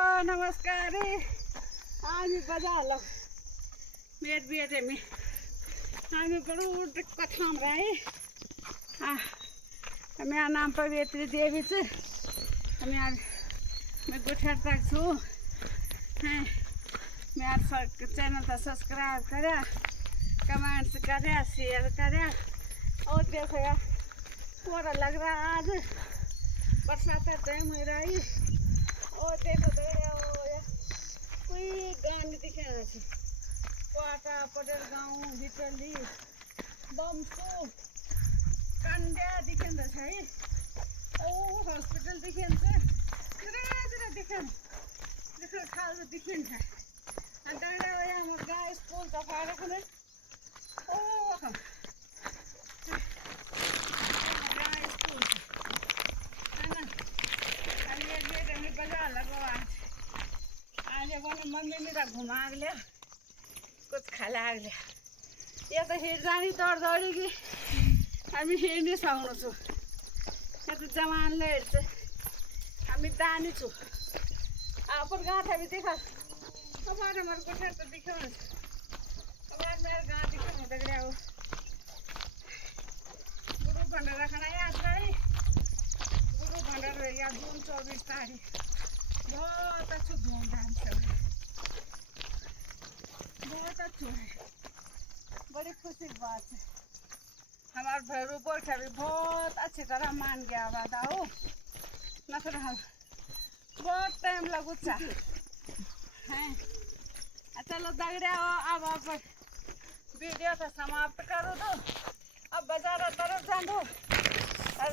नमस्कार आम्ही बजारला मेट बेटे मी आम्ही बरोबर कथाम आहे मेरा नाम पवित्री देवी च मैं गुठर तक छू हैं मेरा चैनल तो सब्सक्राइब करा कमेंट्स करा शेयर करा और देखो यार पूरा लग रहा है आज बरसात का टाइम हो रहा है और देखो तो यार कोई गाँव नहीं दिखे ना पाटा पटेल गाँव भिटली बमसू कंड्या दिखे है ओ हॉस्पिटल दिखे देखो खाल दिखे गाय स्कूल का फाड़क में ओ गाय स्कूल है ना बेटे बाजार लगो आज बोले मम्मी मेरा घुमा लिया कुछ खाला लिया या तो हिँड जानी दौड़ दौड़ेगी हामी हिँड्नै सक्नु छु या तो जवानले हिँड्छ हामी दानी छु अपन गाँव था भी देखा अब आज हमारे गुठर तो दिखे अब आज मेरे गाँव दिखे नहीं लग रहा हो गुरु भंडारा खाना याद रही गुरु भंडारा या जून 24 तारीख बहुत अच्छा धूमधाम से बहुत अच्छा है बड़ी खुशी की बात है हमारे भैरू बोल भी बहुत अच्छी तरह मान गया वादा हो न फिर हम बहुत टाइम लगू हैं चलो दगड़िया अब वीडियो तो समाप्त करो दो अब बाजार तरफ जाओ